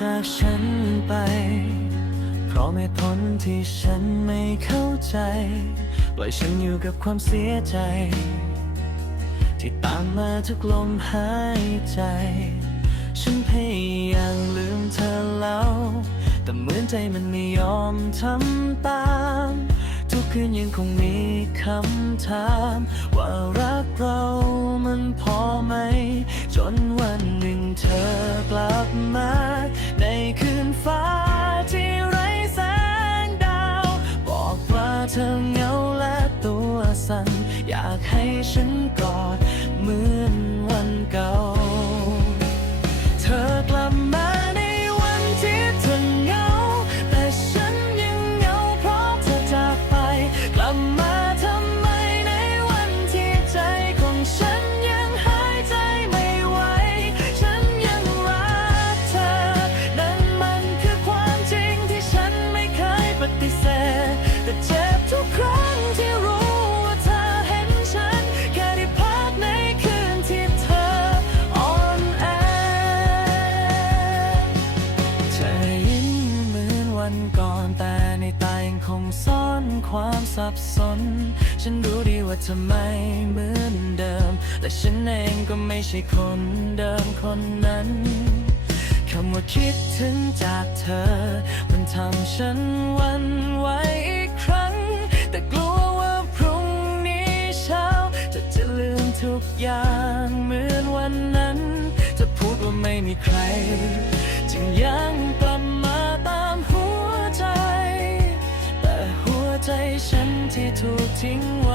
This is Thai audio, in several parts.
จากฉันไป เพราะเหตุผลที่ฉันไม่เข้าใจ ปล่อยฉันอยู่กับความเสียใจ ที่ตามมาทุกลมหายใจ ฉันพยายามลืมเธอแล้ว แต่เหมือนใจมันไม่ยอมทำตาม ทุกคืนยังคงมีคำถาม ว่ารักเรามันพอไหม จนวันหนึ่งเธอา คงซ่อนความสับสน ฉันรู้ดีว่าเธอไมเหมือนเดิม และฉันเองก็ไม่ใช่คนเดิมคนนั้นคำว่าคิดถึงจากเธอ มันทำฉันวันไหวอีกครั้ง แต่กลัวว่าพรุ่งนี้เช้า จะจะลืมทุกอย่างเหมือนวันนั้น จะพูดว่าไม่มีใคร จึงยัง 听我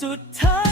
สุดท้าย